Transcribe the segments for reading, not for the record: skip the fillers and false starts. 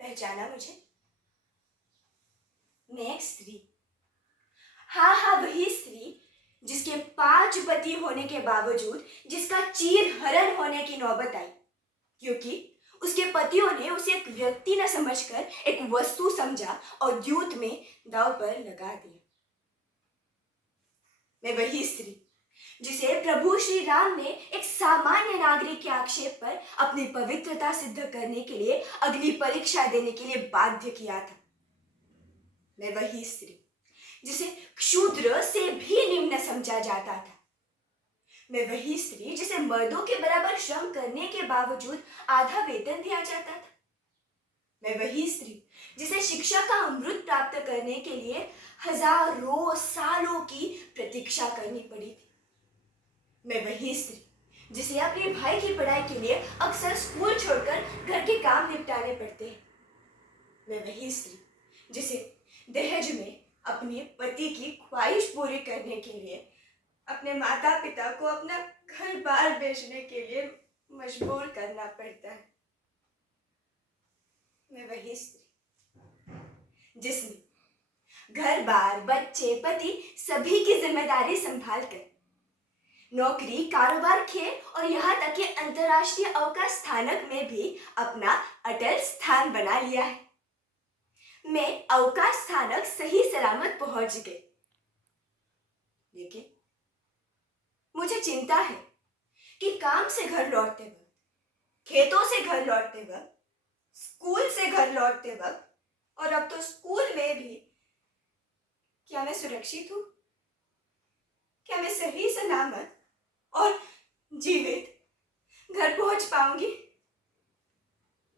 पहचाना मुझे? मैं एक स्त्री। हाँ हाँ, वही स्त्री जिसके 5 पति होने के बावजूद जिसका चीर हरण होने की नौबत आई, क्योंकि उसके पतियों ने उसे एक व्यक्ति न समझकर एक वस्तु समझा और द्यूत में दांव पर लगा दिया। मैं वही स्त्री जिसे प्रभु श्री राम ने एक सामान्य नागरिक के आक्षेप पर अपनी पवित्रता सिद्ध करने के लिए अग्नि परीक्षा देने के लिए बाध्य किया था। मैं वही स्त्री जिसे क्षुद्र से भी निम्न समझा जाता था। मैं वही स्त्री जिसे मर्दों के बराबर श्रम करने के बावजूद आधा वेतन दिया जाता था। मैं वही स्त्री जिसे शिक्षा का अमृत प्राप्त करने के लिए हजारों सालों की प्रतीक्षा करनी पड़ी थी। मैं वही स्त्री जिसे अपने भाई की पढ़ाई के लिए अक्सर स्कूल छोड़कर घर के काम निपटाने पड़ते हैं। मैं वही स्त्री जिसे दहेज में अपने पति की ख्वाहिश पूरी करने के लिए अपने माता पिता को अपना घर बार बेचने के लिए मजबूर करना पड़ता है। मैं वही स्त्री जिसने घर बार बच्चे पति सभी की जिम्मेदारी संभाल कर नौकरी कारोबार खेल और यहाँ तक कि अंतर्राष्ट्रीय अवकाश स्थानक में भी अपना अटल स्थान बना लिया है। मैं अवकाश स्थानक सही सलामत पहुंच गई, लेकिन मुझे चिंता है कि काम से घर लौटते वक्त, खेतों से घर लौटते वक्त, स्कूल से घर लौटते वक्त और अब तो स्कूल में भी, क्या मैं सुरक्षित हूँ? क्या मैं सही सलामत और जीवित घर पहुंच पाऊंगी?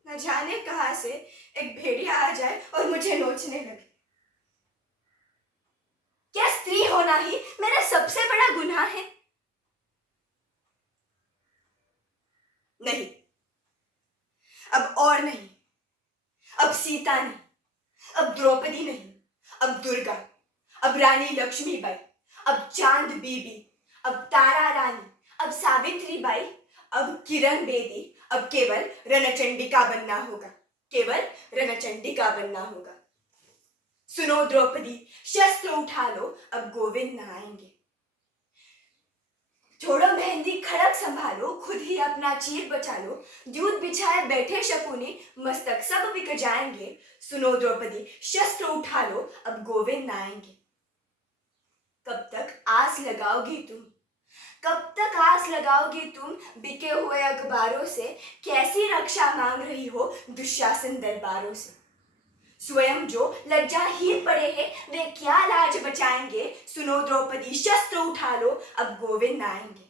न जाने कहां से एक भेड़िया आ जाए और मुझे नोचने लगे। क्या स्त्री होना ही मेरा सबसे बड़ा गुनाह है? नहीं, अब और नहीं। अब सीता नहीं, अब द्रौपदी नहीं, अब दुर्गा, अब रानी लक्ष्मीबाई, अब चांद बीबी, अब तारा रानी, अब सावित्री बाई, अब किरण बेदी, अब केवल रणचंडिका बनना होगा, केवल रणचंडिका बनना होगा। सुनो द्रौपदी, शस्त्र उठा लो, अब गोविंद न आएंगे। छोड़ो मेहंदी खड़क संभालो, खुद ही अपना चीर बचा लो, द्यूत बिछाए बैठे शकुनी, मस्तक सब बिक जाएंगे। सुनो द्रौपदी, शस्त्र उठा लो, अब गोविंद न आएंगे। कब तक आस लगाओगी तुम? कब तक आस लगाओगी तुम बिके हुए अखबारों से? कैसी रक्षा मांग रही हो दुशासन दरबारों से? स्वयं जो लज्जाहीन पड़े हैं वे क्या लाज बचाएंगे? सुनो द्रौपदी, शस्त्र उठा लो, अब गोविंद आएंगे।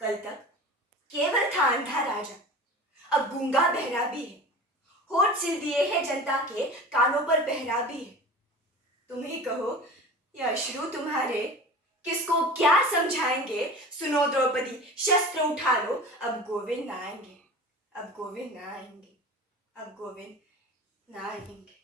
कल तक केवल था अंधा राजा, अब गूंगा बहरा भी है। होठ सिल दिए हैं जनता के, कानों पर पहरा भी है। तुम ही कहो, ये अश्रु तुम्हारे किसको क्या समझाएंगे? सुनो द्रौपदी, शस्त्र उठा लो, अब गोविंद आएंगे, अब गोविंद आएंगे, अब गोविंद आएंगे।